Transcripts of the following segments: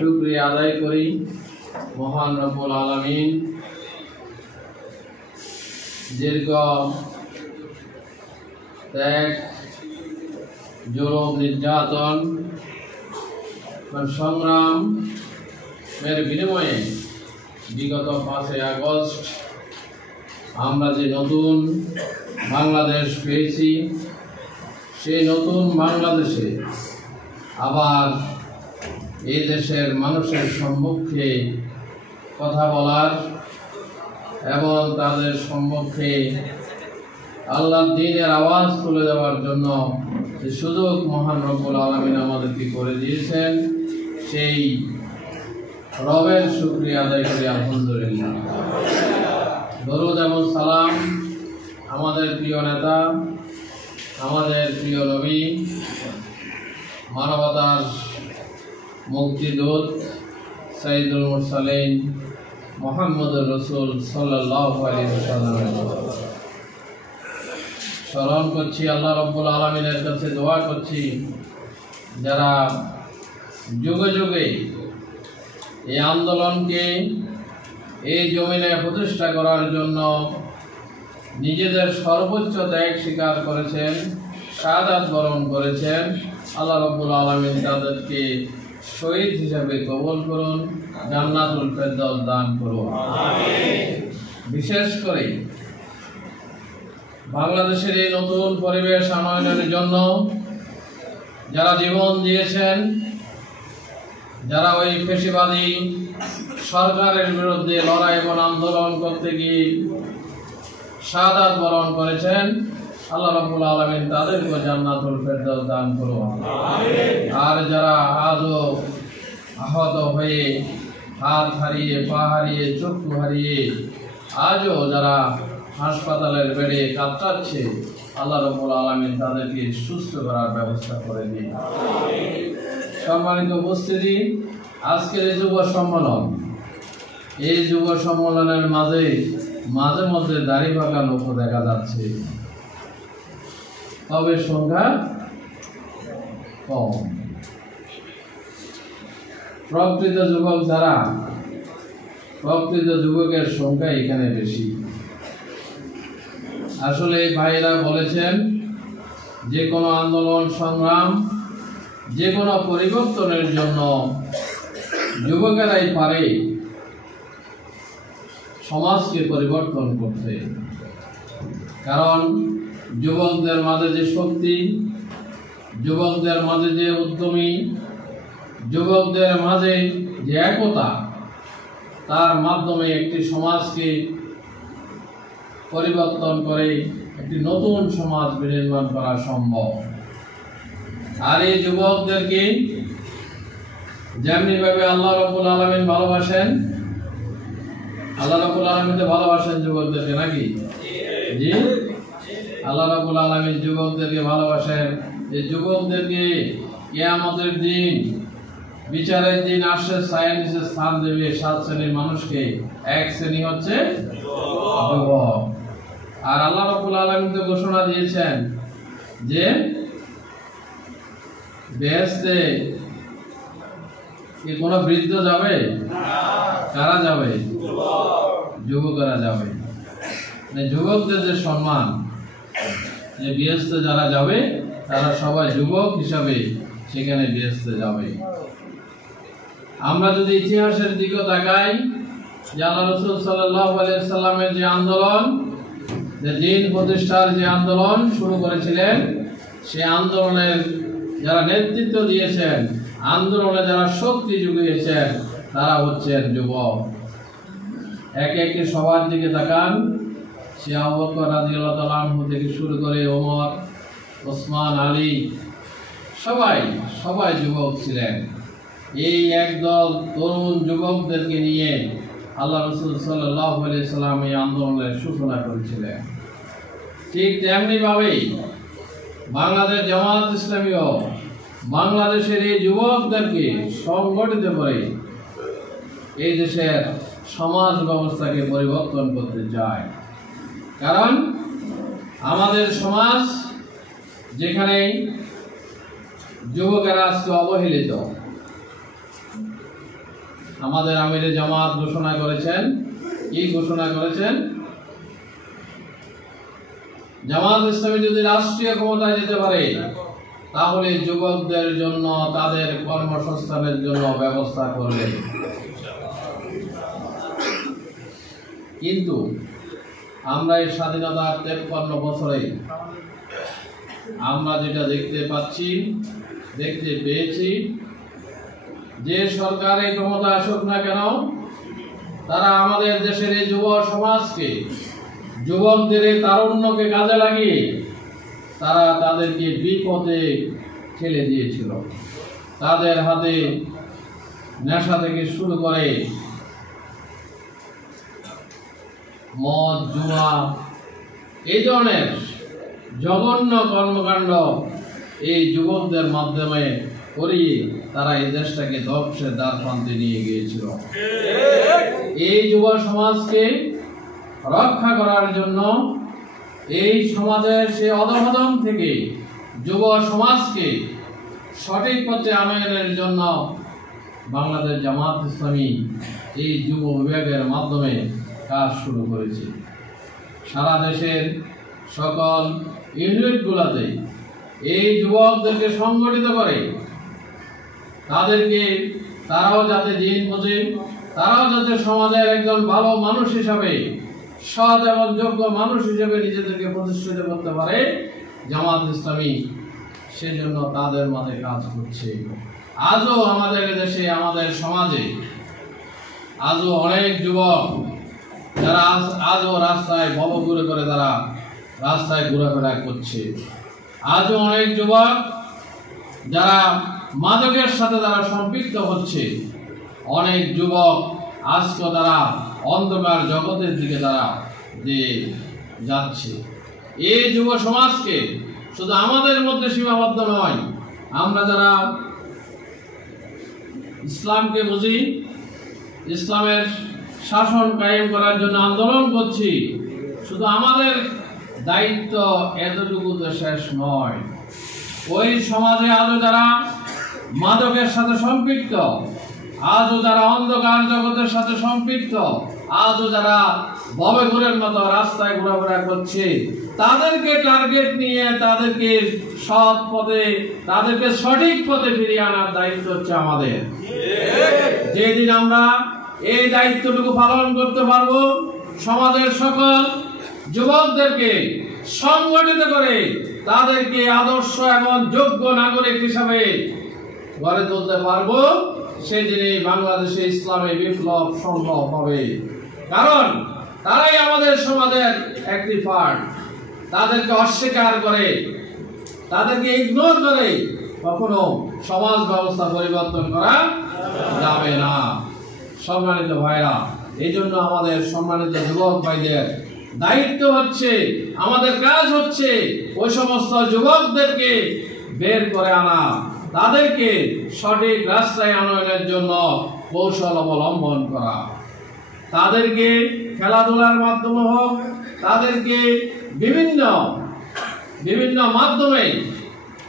শুকরিয়া আদায় করি মহান রব্বুল আলামিন দীর্ঘ ত্যাগ জুলুম নির্যাতন সংগ্রাম এর বিনিময়ে বিগত 5 আগস্ট আমরা যে নতুন বাংলাদেশ পেয়েছি, সেই নতুন বাংলাদেশে আবার এই দেশের মানুষের সম্মুখে কথা বলার এবং তাদের সম্মুখে আল্লাহর দ্বীনের আওয়াজ তুলে দেওয়ার জন্য যে সুযোগ মহান রব্বুল আলামিন আমাদেরকে করে দিয়েছেন, সেই রবের শুকরিয়া আদায় করি আলহামদুলিল্লাহ। দরুদ এবং সালাম আমাদের প্রিয় নেতা, আমাদের প্রিয় নবী, মানবতার মুক্তিদূত সাইয়্যিদুল মুরসালিন মুহাম্মদুর রাসূল সাল্লাল্লাহু আলাইহি ওয়াসাল্লাম স্মরণ করছি। আল্লাহ রাব্বুল আলামিনের কাছে দোয়া করছি, যারা যুগে যুগে এই আন্দোলনকে এই জমিনে প্রতিষ্ঠা করার জন্য নিজেদের সর্বোচ্চ ত্যাগ স্বীকার করেছেন, শাহাদাত বরণ করেছেন, আল্লাহ রাব্বুল আলামিন তাদেরকে শহীদ হিসাবে কবুল করুন, জান্নাতুল ফেরদাউস দান করুন। বিশেষ করে বাংলাদেশের এই নতুন পরিবেশ আনয়নের জন্য যারা জীবন দিয়েছেন, যারা ওই ফ্যাসিবাদী সরকারের বিরুদ্ধে লড়াই এবং আন্দোলন করতে গিয়ে শাহাদাত বরণ করেছেন, আল্লাহ রাব্বুল আলামিন তাদেরকে জান্নাতুল ফেরদাউস দান করুন। আর যারা আজও আহত হয়ে হাত হারিয়ে, পা হারিয়ে, চক্ষু হারিয়ে আজও যারা হাসপাতালের বেডে কাতরাচ্ছে, আল্লাহ রাব্বুল আলামিন তাদেরকে সুস্থ করার ব্যবস্থা করে দিন। সম্মানিত উপস্থিতি, আজকের এই যুব সম্মেলন, এই যুব সম্মেলনের মাঝে মাঝে মধ্যে দাড়ি পাকা লোক দেখা যাচ্ছে, তবে সংখ্যা কম। প্রকৃত যুবক যারা, প্রকৃত যুবকের সংখ্যা এখানে বেশি। আসলে ভাইরা বলেছেন, যে কোনো আন্দোলন সংগ্রাম, যে কোনো পরিবর্তনের জন্য যুবকেরাই পারে সমাজকে পরিবর্তন করতে। কারণ যুবকদের মাঝে যে শক্তি, যুবকদের মাঝে যে উদ্যমী, যুবকদের মাঝে যে একতা, তার মাধ্যমে একটি সমাজকে পরিবর্তন করে একটি নতুন সমাজ বিনির্মাণ করা সম্ভব। আর এই যুবকদেরকে যেমনি ভাবে আল্লাহ রাব্বুল আলামিন ভালোবাসেন, আল্লাহ রাব্বুল আলামিন তো ভালোবাসেন যুবকদেরকে, নাকি? জি, আল্লাহ রাব্বুল আলামিন যুবকদেরকে ভালোবাসেন। এই যুবকদেরকে কিয়ামতের দিন, বিচারের দিন আসছে, ছায়ার নিচে স্থান দেবে 7 শ্রেণীর মানুষকে। এক শ্রেণী হচ্ছে যুবক। আর আল্লাহ রাব্বুল আলামিন তো ঘোষণা দিয়েছেন যে বেহেশতে কি কোনো বৃদ্ধ যাবে? কারা যাবে? যুবকরা যাবে। যুবকদের যে সম্মান, যে বেহেশতে যারা যাবে তারা সবাই যুবক হিসাবে সেখানে বেহেশতে যাবে। আমরা যদি ইতিহাসের দিকে তাকাই, যে আল্লাহ রাসূল সাল্লাল্লাহু আলাইহি সাল্লামের যে আন্দোলন, যে দ্বীন প্রতিষ্ঠার যে আন্দোলন শুরু করেছিলেন, সেই আন্দোলনের যারা নেতৃত্ব দিয়েছেন, আন্দোলনে যারা শক্তি জুগিয়েছেন, তারা হচ্ছেন যুবক। একে একে সবার দিকে তাকান, সে আবু বকর রাদিয়াল্লাহু তাআলা আনহু থেকে শুরু করে ওমর, ওসমান, আলী, সবাই যুবক ছিলেন। এই একদল তরুণ যুবকদেরকে নিয়ে আল্লাহ রাসূল সাল্লাল্লাহু আলাইহি সাল্লাম এই আন্দোলনের সূচনা করেছিলেন। ঠিক তেমনি ভাবে বাংলাদেশ জামাত ইসলামীও বাংলাদেশের এই যুবকদেরকে সংগঠিত করে এই দেশের সমাজ ব্যবস্থাকে পরিবর্তন করতে চায়। কারণ আমাদের সমাজ যেখানে যুবকেরা আজকে অবহেলিত, আমাদের আমিরে জামাত ঘোষণা করেছেন, কি ঘোষণা করেছেন? জামাত ইসলামী যদি রাষ্ট্রীয় ক্ষমতায় যেতে পারে তাহলে যুবকদের জন্য তাদের কর্মসংস্থানের জন্য ব্যবস্থা করবে। কিন্তু আমরা এই স্বাধীনতার 53 বছরে আমরা যেটা দেখতে পেয়েছি, যে সরকার এই ক্ষমতা আসুক না কেন, তারা আমাদের দেশের এই যুব সমাজকে, যুবকদের এই তারুণ্যকে কাজে লাগিয়ে তারা তাদেরকে বিপদে ঠেলে দিয়েছিল। তাদের হাতে নেশা থেকে শুরু করে মদ, জুয়া, এই ধরনের জঘন্য কর্মকাণ্ড এই যুবকদের মাধ্যমে করিয়ে তারা এই দেশটাকে ধ্বংসের দ্বারপ্রান্তে নিয়ে গিয়েছিল। এই যুব সমাজকে রক্ষা করার জন্য, এই সমাজের সেই অধঃপতন থেকে যুব সমাজকে সঠিক পথে আনয়নের জন্য বাংলাদেশ জামাত ইসলামী এই যুব বিভাগের মাধ্যমে কাজ শুরু করেছে। সারা দেশের সকল ইউনিটগুলোতে এই যুবকদেরকে সংগঠিত করে তারাও যাতে দিন বোঝে, তারাও যাতে সমাজের একজন ভালো মানুষ হিসাবে, সৎ এবং যোগ্য মানুষ হিসেবে নিজেদেরকে প্রতিষ্ঠিত করতে পারে, জামাত ইসলামী সেজন্য তাদের মাঝে কাজ করছে। আজও আমাদের দেশে, আমাদের সমাজে আজও অনেক যুবক যারা আজও রাস্তায় ভবঘুরে করে তারা রাস্তায় ঘোরাফেরা করছে। আজও অনেক যুবক যারা মাদকের সাথে তারা সম্পৃক্ত হচ্ছে। অনেক যুবক আজকে তারা অন্ধকার জগতের দিকে তারা যাচ্ছে। এই যুব সমাজকে শুধু আমাদের মধ্যে সীমাবদ্ধ নয়, আমরা যারা ইসলামকে বুঝি, ইসলামের শাসন কায়েম করার জন্য আন্দোলন করছি, শুধু আমাদের দায়িত্ব এতটুকুতে শেষ নয়। ওই সমাজে আজও যারা মাদকের সাথে সম্পৃক্ত, আজও যারা অন্ধকার জগতের সাথে সম্পৃক্ত, আজও যারা ভবঘুরের মতো রাস্তায় ঘোরাফেরা করছে, তাদেরকে টার্গেট নিয়ে তাদেরকে সৎ পথে, তাদেরকে সঠিক পথে ফিরিয়ে আনার দায়িত্ব হচ্ছে আমাদের। যেদিন আমরা এই দায়িত্বটুকু পালন করতে পারবো, সমাজের সকল যুবকদেরকে সংগঠিত করে তাদেরকে আদর্শ এবং যোগ্য নাগরিক হিসাবে গড়ে তুলতে পারবো, সেদিনই বাংলাদেশে ইসলামী বিপ্লব সম্ভব হবে। কারণ তারাই আমাদের সমাজের একটি পার্ট। তাদেরকে অস্বীকার করে, তাদেরকে ইগনোর করে কখনো সমাজ ব্যবস্থা পরিবর্তন করা যাবে না। সম্মানিত ভাইরা, এই জন্য আমাদের সম্মানিত যুবক ভাইদের দায়িত্ব হচ্ছে, আমাদের কাজ হচ্ছে ওই সমস্ত যুবকদেরকে বের করে আনা, তাদেরকে সঠিক রাস্তায় আনয়নের জন্য কৌশল অবলম্বন করা। তাদেরকে খেলাধুলার মাধ্যমে হোক, তাদেরকে বিভিন্ন মাধ্যমে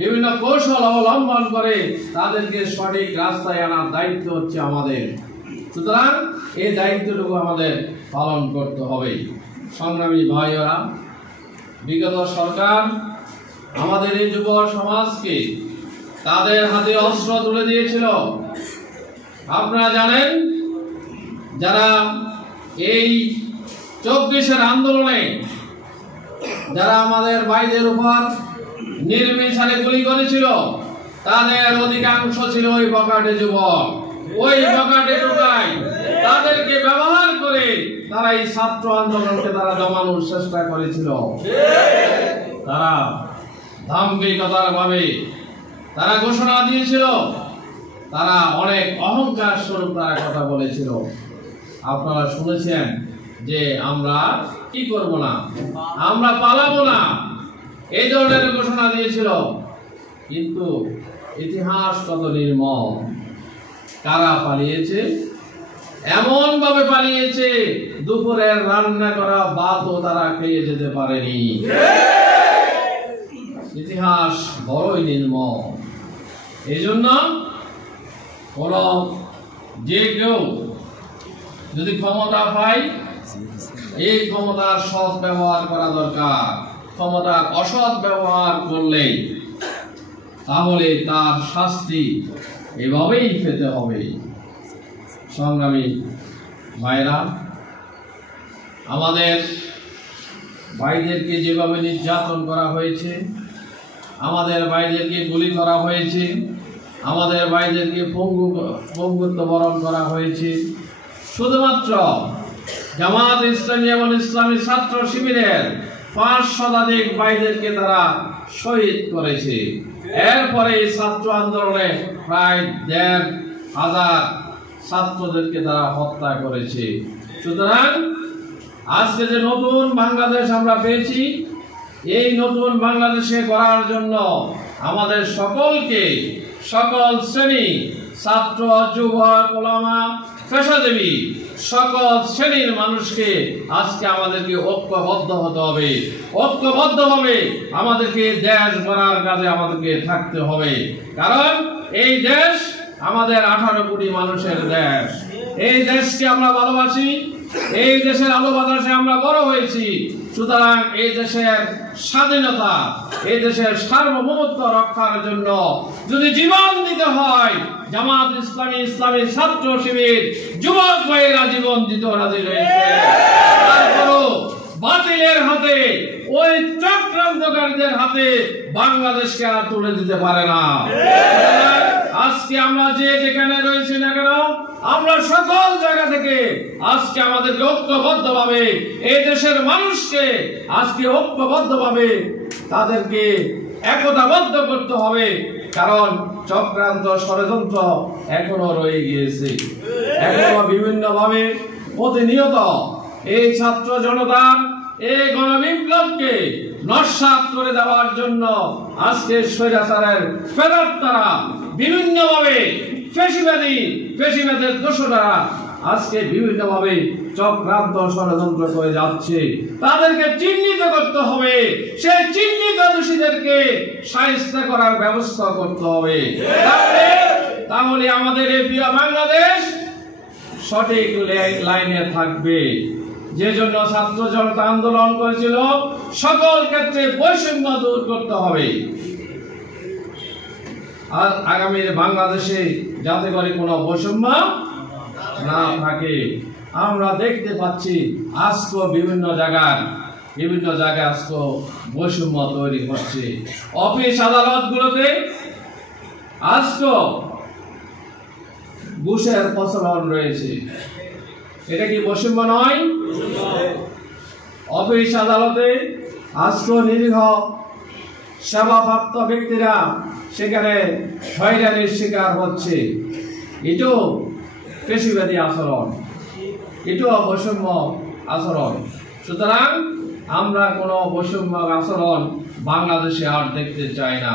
বিভিন্ন কৌশল অবলম্বন করে তাদেরকে সঠিক রাস্তায় আনার দায়িত্ব হচ্ছে আমাদের। সুতরাং এই দায়িত্বটুকু আমাদের পালন করতে হবে। সংগ্রামী ভাইয়েরা, বিগত সরকার আমাদের এই যুব সমাজকে তাদের হাতে অস্ত্র তুলে দিয়েছিল। আপনারা জানেন, যারা এই 24-এর আন্দোলনে যারা আমাদের ভাইদের উপর নির্বিচারে গুলি করেছিল, তাদের অধিকাংশ ছিল ওই বখাটে যুবক। ওই বখাটে টোকাই তাদেরকে ব্যবহার করে তারা এই ছাত্র আন্দোলনকে তারা দমানোর চেষ্টা করেছিল। তারা ধাম্বিকতার ভাবে তারা ঘোষণা দিয়েছিল, তারা অনেক অহংকার স্বরূপ তারা কথা বলেছিল। আপনারা শুনেছেন যে আমরা কি করব না, আমরা পালাবো না, এই ধরনের ঘোষণা দিয়েছিল। কিন্তু ইতিহাস কত নির্মম। কারা পালিয়েছে? এমন ভাবে পালিয়েছে, দুপুরের রান্না করা ভাতও তারা খেয়ে যেতে পারেনি। ইতিহাস বড়ই নির্মম। এই জন্য কোন যে কেউ যদি ক্ষমতা পায়, এই ক্ষমতার সৎ ব্যবহার করা দরকার। ক্ষমতার অসৎ ব্যবহার করলে তাহলে তার শাস্তি এভাবেই পেতে হবে। সংগ্রামী ভাইরা, আমাদের ভাইদেরকে যেভাবে নির্যাতন করা হয়েছে, আমাদের ভাইদেরকে গুলি করা হয়েছে, আমাদের ভাইদেরকে পঙ্গুত্ব বরণ করা হয়েছে, শুধুমাত্র জামাত ইসলামী এবং ইসলামী ছাত্র শিবিরের 5 শতাধিক ভাইদেরকে তারা শহীদ করেছে। এরপরে এই ছাত্র আন্দোলনে প্রায় 1,500 ছাত্রদেরকে তারা হত্যা করেছে। সুতরাং আজকে যে নতুন বাংলাদেশ আমরা পেয়েছি, এই নতুন বাংলাদেশে গড়ার জন্য আমাদের সকলকে, সকল শ্রেণী, ছাত্র, যুবক, ওলামা, পেশাজীবী, সকল শ্রেণীর মানুষকে আজকে আমাদেরকে ঐক্যবদ্ধ হতে হবে। ঐক্যবদ্ধভাবে আমাদেরকে দেশ গড়ার কাজে আমাদেরকে থাকতে হবে। কারণ এই দেশ আমাদের 18 কোটি মানুষের দেশ। এই দেশকে আমরা ভালোবাসি, এই দেশের আলো বাতাসে আমরা বড় হয়েছি। সুতরাং এই দেশের স্বাধীনতা, এই দেশের সার্বভৌমত্ব রক্ষার জন্য যদি জীবন দিতে হয়, জামাত ইসলামী, ইসলামী ছাত্র শিবির, যুবক ভাইয়েরা জীবন দিতে রাজি রয়েছে। তারপরও বাতিলের হাতে, ওই চক্রান্তকারীদের হাতে বাংলাদেশকে আর তুলে দিতে পারে না। আজকে আমরা যেখানে রয়েছি না কেন, আমরা সকল জায়গা থেকে আজকে আমাদেরকে ঐক্যবদ্ধভাবে এই দেশের মানুষকে আজকে ঐক্যবদ্ধভাবে তাদেরকে একতাবদ্ধ করতে হবে। কারণ চক্রান্ত, ষড়যন্ত্র এখনো রয়ে গিয়েছে। এখনো বিভিন্ন ভাবে প্রতিনিয়ত এই ছাত্র জনতার এই গণবিপ্লবকে নস্যাৎ করে দেওয়ার জন্য আজকে স্বৈরাচারের প্রেতাত্মারা বিভিন্নভাবে, ফ্যাসিবাদের দোষরা আজকে বিভিন্নভাবে চক্রান্ত, ষড়যন্ত্র করে যাচ্ছে। তাদেরকে চিহ্নিত করতে হবে, সেই চিহ্নিত দোষীদেরকে শায়েস্তা করার ব্যবস্থা করতে হবে। তাহলে আমাদের এই প্রিয় বাংলাদেশ সঠিক লাইনে থাকবে। যে জন্য ছাত্র জনতা আন্দোলন করেছিল, সকল ক্ষেত্রে বৈষম্য দূর করতে হবে। আর আগামীর বাংলাদেশে যাতে করে কোনো বৈষম্য না থাকে। আমরা দেখতে পাচ্ছি আজকে বিভিন্ন জায়গায় আজকে বৈষম্য তৈরি হচ্ছে। অফিস আদালতগুলোতে আজকে ঘুষের প্রচলন রয়েছে। এটা কি বৈষম্য নয়? অফিস আদালতে আজকে নিরীহ সেবাপ্রাপ্ত ব্যক্তিরা সেখানে হয়রানির শিকার হচ্ছে। এটাও পেশিবাদী আচরণ, এটাও বৈষম্য আচরণ। সুতরাং আমরা কোনো বৈষম্য আচরণ বাংলাদেশে আর দেখতে চাই না।